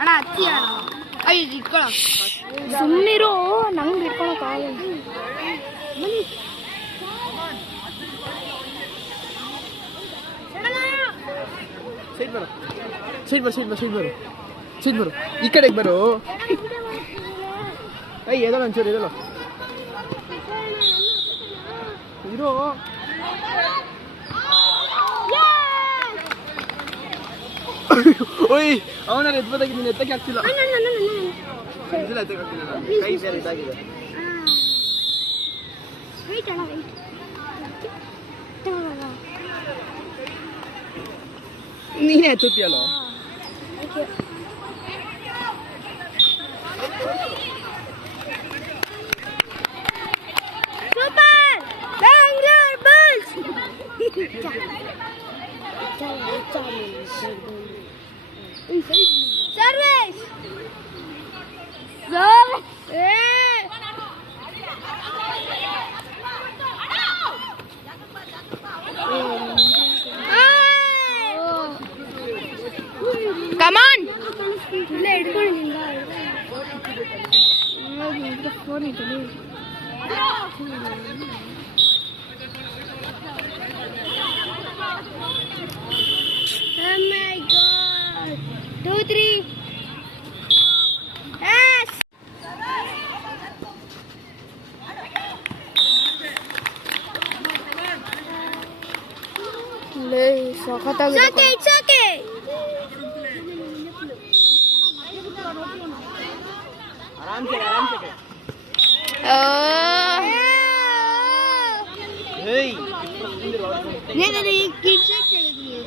ಅಣ್ಣ ಹತ್ತಿ ಅಣ್ಣ. ಐದು ಇಟ್ಕೊಳ್ಳೋ. ಸುಮ್ಮನಿರು, ನಂಗೆ ಇಟ್ಕೊಳಕ್ಕಾಗಲ್ಲ. ಸೈಡ್ ಬರು, ಸೈಡ್ ಬರು, ಸೈಡ್ ಬರು, ಸೈಡ್ ಬರು, ಸೈಡ್ ಬರು, ಈ ಕಡೆಗೆ ಬರು. ಎದಲ್ಲ ಒಂಚೂರು ಇದಲ್ಲ ಇರೋ. ಓಯ್ ಅವನ ಎತ್ಬೋದಾಗಿ ನೀನು ಎತ್ತಕ್ಕೆ ಆಗ್ತಿಲ್ಲ. ಕೈ ಸೇರಿ ಇದಾಗಿದೆ. ನೀನೇ ಎತ್ತುತ್ತೀಯಲ್ಲ. Super Bangalore Bulls. Service come on. ಇಲ್ಲ ಹಿಡ್ಕೊಂಡಿಲ್ಲ. ಫೋನ್ ಇದೆ. Oh my God. 2, 3. Yes. Le, sakataಗಿದೆ. It's okay. ಆರಾಮ್ से ಆರಾಮ್ से. ಏಯ್ ನೀನೇ ಕಿಡ್ಸ್ ಹೇಳಿದ್ವಿ.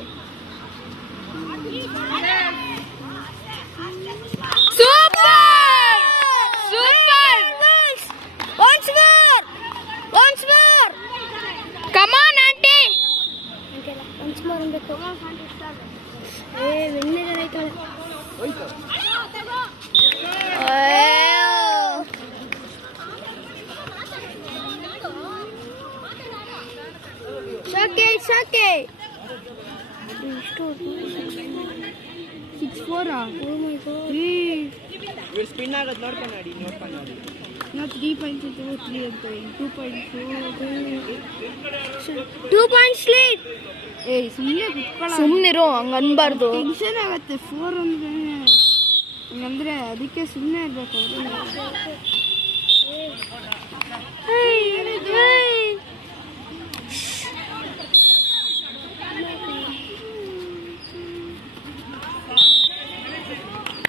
Super super. once more come on aunty. once more ಅನ್ಬೇಕು. ವಿನ್ನರ್ ಆಯ್ತಾಳೆ. ಹೋಯ್ತು. ಸಾಕೆ 6-4. ಇವ್ರು ಸ್ಪಿನ್ ಆಗೋದು ನೋಡ್ಕೊಂಡು ನೋಡಿ. ನಾವು 3.23 ಅಂತ 2 points lead. ಸುಮ್ಮನೆ ಕುತ್ಕೊಳ್ಳ. ಸುಮ್ಮನಿರು, ಹಂಗ ಅನ್ಬಾರ್ದು. ಟೆನ್ಷನ್ ಆಗತ್ತೆ 4 ಅಂದ್ರೆ. ಹಂಗಂದ್ರೆ ಅದಕ್ಕೆ ಸುಮ್ಮನೆ ಇರ್ಬೇಕು.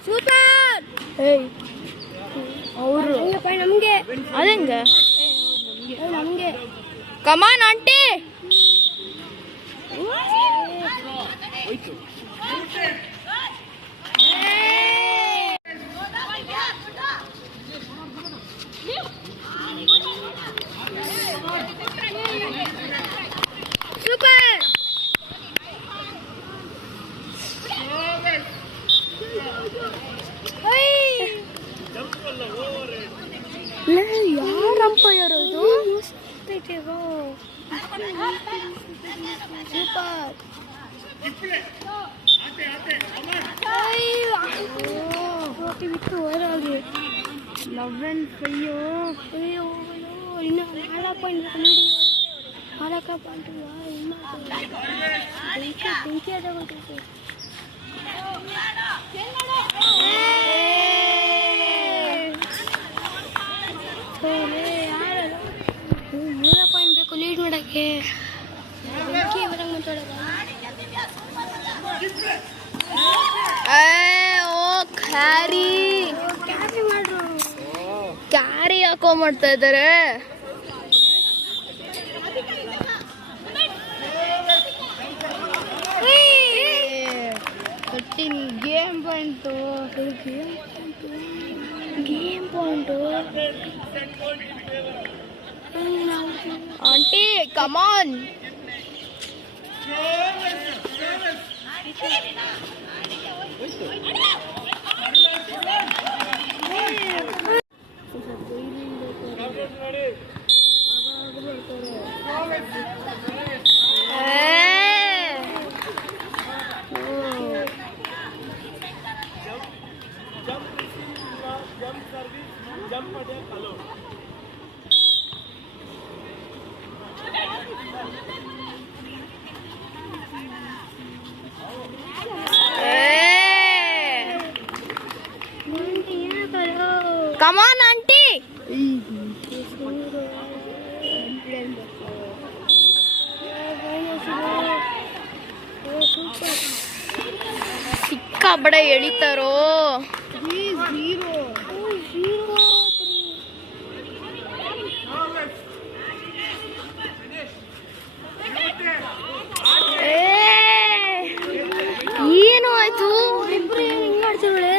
ಸೂಪರ್. ಅವರು ನಮಗೆ ಅದಂಗೆ ನಮಗೆ. ಕಮಾನ್ ಆಂಟಿ. ಹೋಯ್ತು. ಸೂಪರ್. ಯಾರ ಅಂಪೈರ್ ಇದು? ಸೂಪರ್. ಬಿಟ್ಟು ಹೊರಗೆ 11-5. ಇನ್ನು 4 ಪಾಯಿಂಟ್ ನೋಡಿ. 4 ಪಾಯಿಂಟ್ ಬೆಂಕಿ ಅದಾಗೋಗ್ತೈತೆ. ಮೂರ ಪಾಯಿಂಟ್ ಬೇಕು ಲೀಡ್ ಮಾಡೋಕ್ಕೆ. ಬೆಂಕಿ ಬರಂಗೆ ಮಾತಾಡೋದು. ಕ್ಯಾರಿ ಮಾಡ್ರು. ಕ್ಯಾರಿ ಹಾಕೋ ಮಾಡ್ತಾ ಇದ್ದಾರೆ. Game point. ಆಂಟಿ ಕಮಾನ್. ಕಮಾನ್ ಆಂಟಿ. ಸಿಕ್ಕಾಬಡೆ ಎಳಿತಾರೋ. ಏನು ಆಯ್ತು? ಇಬ್ರು ಹಿಂಗ್ ಆಡ್ತಿವಳೆ.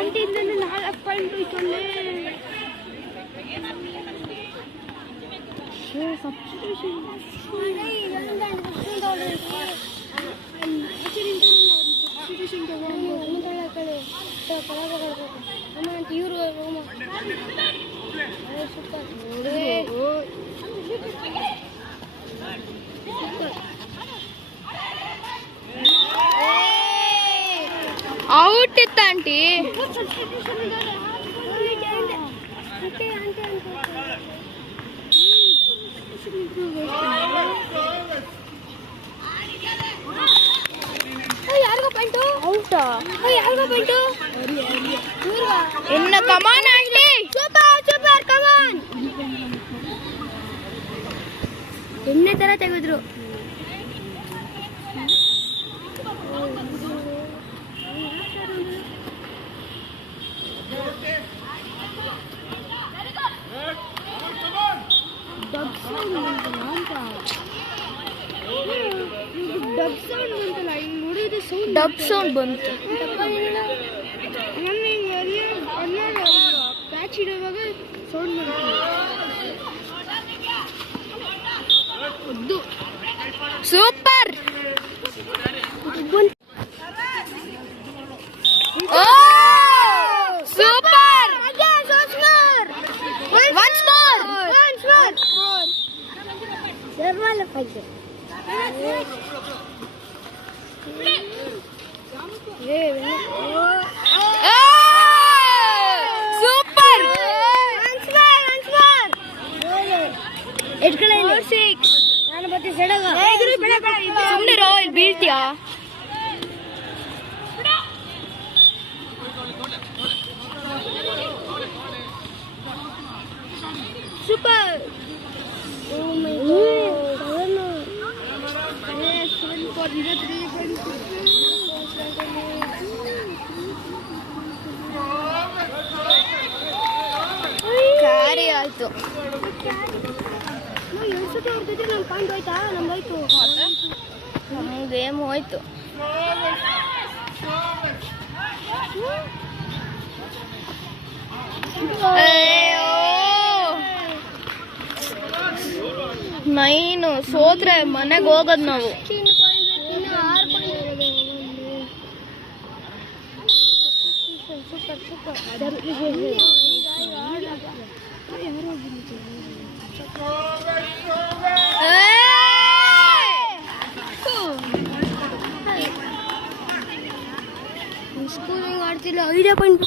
ಅಂಟಿಂದ 4 ಪಾಯಿಂಟ್ ಹೋಯ್ತೊಳ್ಳೆ. ಸಬ್ಸ್ಟಿಟ್ಯೂಷನ್ ಇವರು ಔಟ್ ಇತ್ತ ಆಂಟಿ. ಯಾರಿಗೋ ಪಾಯಿಂಟು ಔಟಾ? ಯಾರಿಗೋ ಪಾಯಿಂಟು? ಇನ್ನು ಕಮಾನ್ ಆಂಟಿ. ಸೂಪರ್ ಸೂಪರ್ ಕಮಾನ್. ಎಣ್ಣೆ ತರ ತೆಗೆದ್ರು. ಡಬ್ ಸೌಂಡ್ ಬಂತು. ಪ್ಯಾಚ್ ಇಡುವಾಗ ಸೌಂಡ್ ಬಂತು. ಸೂಪರ್. ಓ ಸೂಪರ್. Once more. ಸೂಪರ್. ನಾನು ಬರ್ತೀನಿ ಸಡಗ. ಸುಮ್ಮನೆ ರೋ, ಇಲ್ಲಿ ಬೀಳ್ತೀಯಾ? ಸೂಪರ್. ಕ್ಯಾರಿ ಆಯ್ತು. ನಮ್ಮ ಗೇಮ್ ಹೋಯ್ತು. ನೈನು ಸೋತ್ರೆ ಮನೆಗೆ ಹೋಗೋದು ನಾವು. ಸ್ಕೂಲಿಂಗ್ ಆಡ್ತಿಲ್ಲ. Idea point